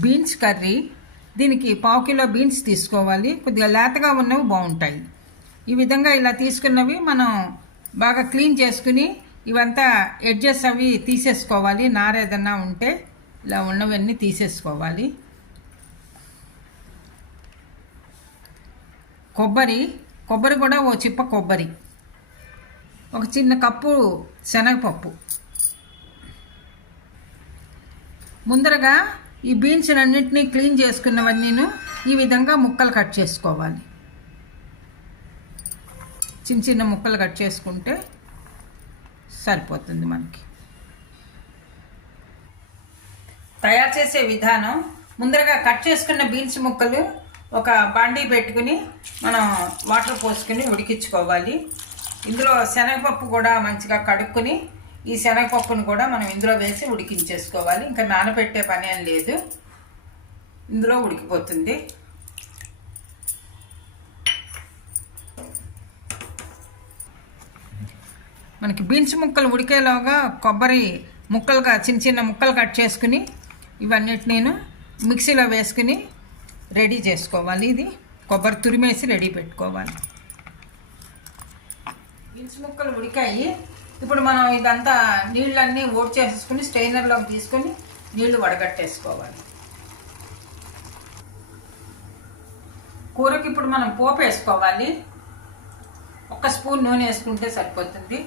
Beans curry. దీనికి పావు kilo beans తీసుకోవాలి. కొద్దిగా లేతగా ఉన్నవి బాగుంటాయి. ఈ విధంగా ఇలా తీసుకున్నవి మనం బాగా క్లీన్ చేసుకుని ఇవంతా ఎడ్జెస్ అవి తీసేసుకోవాలి. నార ఏదన్నా ఉంటే ఇలా ఉన్నవన్నీ తీసేసుకోవాలి. కొబ్బరి. కొబ్బరి కూడా ఓ చిప్ప కొబ్బరి. ఒక చిన్న కప్పు శనగపప్పు. ముందరగా ఈ బీన్స్ అన్నింటినీ క్లీన్ చేసుకున్నవన్నీను ఈ విధంగా ముక్కలు కట్ చేసుకోవాలి. చిన్న చిన్న ముక్కలు కట్ చేసుకుంటే సరిపోతుంది మనకి. తయారు చేసే విధానం ముందరగా కట్ చేసుకున్న బీన్స్ ముక్కలు ఒక బాండీ పెట్టుకుని మనం వాటర్ పోసుకుని ఉడికించుకోవాలి. ఇందులో శనగపప్పు కూడా మంచిగా కడుక్కుని ఈ శనగపప్పును కూడా మనం ఇందులో వేసి ఉడికించేసుకోవాలి. ఇంకా నానబెట్టే పని ఏం లేదు. ఇందులో ఉడికిపోతుంది. మనకి బీన్స్ ముక్కలు ఉడికేలోగా కొబ్బరి ముక్కలుగా చిన్న చిన్న ముక్కలు కట్ చేసుకుని ఇవన్నిటి నేను మిక్సీలో వేసుకుని రెడీ చేసుకోవాలి. ఇది కొబ్బరి తురిమేసి రెడీ పెట్టుకోవాలి. బీన్స్ ముక్కలు ఉడికాయి. ఇప్పుడు మనం ఇదంతా నీళ్ళన్నీ ఓట్ చేసేసుకుని స్ట్రైనర్లోకి తీసుకొని నీళ్ళు వడగట్టేసుకోవాలి. కూరకి ఇప్పుడు మనం పోపు వేసుకోవాలి. ఒక స్పూన్ నూనె వేసుకుంటే సరిపోతుంది.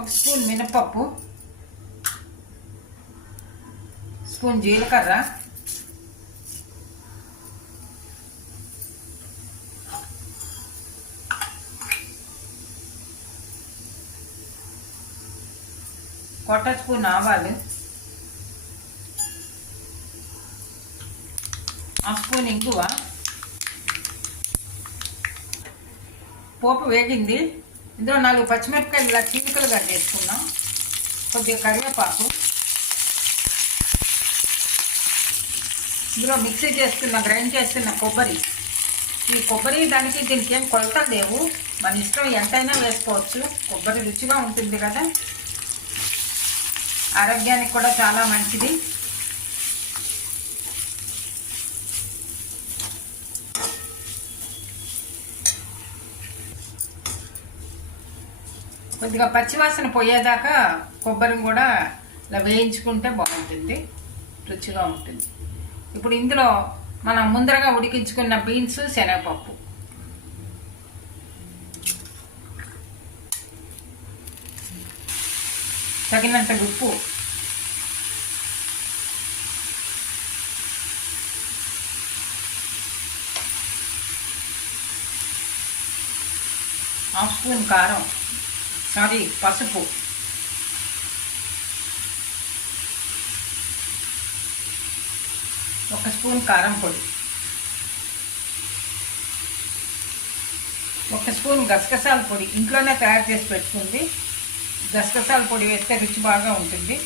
ఒక స్పూన్ మినపప్పు. స్పూన్ జీలకర్ర. కొట్ట స్పూన్ ఆవాలు ఆ స్పూన్ ఇంగువ. పోపు వేగింది. ఇందులో నాలుగు పచ్చిమిరపకాయలు ఇలా చీలికలు కట్టేసుకున్నాం కొద్దిగా కరివేపాకు. ఇందులో మిక్సీ చేస్తున్న గ్రైండ్ చేస్తున్న కొబ్బరి. ఈ కొబ్బరి దానికి దీనికి ఏం కొలతలు లేవు. మన ఇష్టం ఎంతైనా వేసుకోవచ్చు. కొబ్బరి రుచిగా ఉంటుంది కదా. ఆరోగ్యానికి కూడా చాలా మంచిది. కొద్దిగా పచ్చివాసన పోయేదాకా కొబ్బరిని కూడా ఇలా వేయించుకుంటే బాగుంటుంది. రుచిగా ఉంటుంది. ఇప్పుడు ఇందులో మనం ముందరగా ఉడికించుకున్న బీన్స్ శనగపప్పు. తగినంత ఉప్పు. హాఫ్ స్పూన్ కారం. సారీ పసుపు. ఒక స్పూన్ కారం పొడి. ఒక స్పూన్ గసగసాల పొడి. ఇంట్లోనే తయారు చేసి పెట్టుకుంది. గసగసాల పొడి వేస్తే రుచి బాగా ఉంటుంది.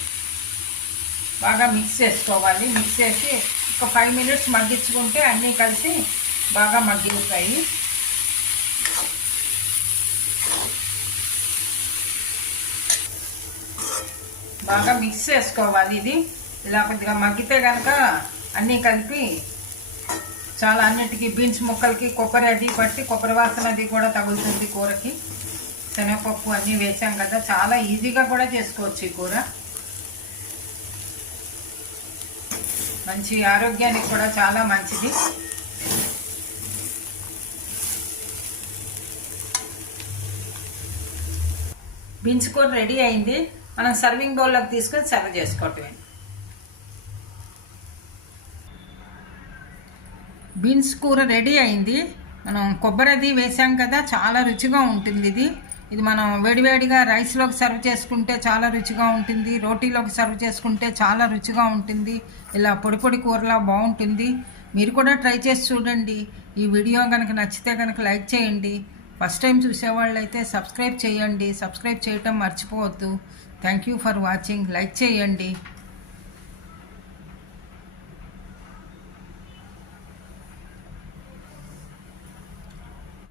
బాగా మిక్స్ చేసుకోవాలి. మిక్స్ చేసి ఒక ఫైవ్ మినిట్స్ మగ్గించుకుంటే అన్నీ కలిసి బాగా మగ్గిపోతాయి. బాగా మిక్స్ చేసుకోవాలి ఇది. ఇలా కొద్దిగా మగ్గితే కనుక అన్నీ కలిపి చాలా అన్నిటికీ బీన్స్ ముక్కలకి కొబ్బరి అది పట్టి కొబ్బరి వాసన అది కూడా తగులుతుంది కూరకి. శనగపప్పు అన్నీ వేసాం కదా చాలా ఈజీగా కూడా చేసుకోవచ్చు ఈ కూర. మంచి ఆరోగ్యానికి కూడా చాలా మంచిది. బీన్స్ కూర రెడీ అయింది. మనం సర్వింగ్ బౌల్లోకి తీసుకొని సర్వ్ చేసుకోవటమే. బీన్స్ కూర రెడీ అయింది. మనం కొబ్బరి అది వేసాం కదా చాలా రుచిగా ఉంటుంది ఇది. ఇది మనం వేడివేడిగా రైస్లోకి సర్వ్ చేసుకుంటే చాలా రుచిగా ఉంటుంది. రోటీలోకి సర్వ్ చేసుకుంటే చాలా రుచిగా ఉంటుంది. ఇలా పొడి పొడి కూరలా బాగుంటుంది. మీరు కూడా ట్రై చేసి చూడండి. ఈ వీడియో కనుక నచ్చితే కనుక లైక్ చేయండి. ఫస్ట్ టైం చూసేవాళ్ళు అయితే సబ్స్క్రైబ్ చేయండి. సబ్స్క్రైబ్ చేయటం మర్చిపోవద్దు. Thank you for watching. Like చేయండి.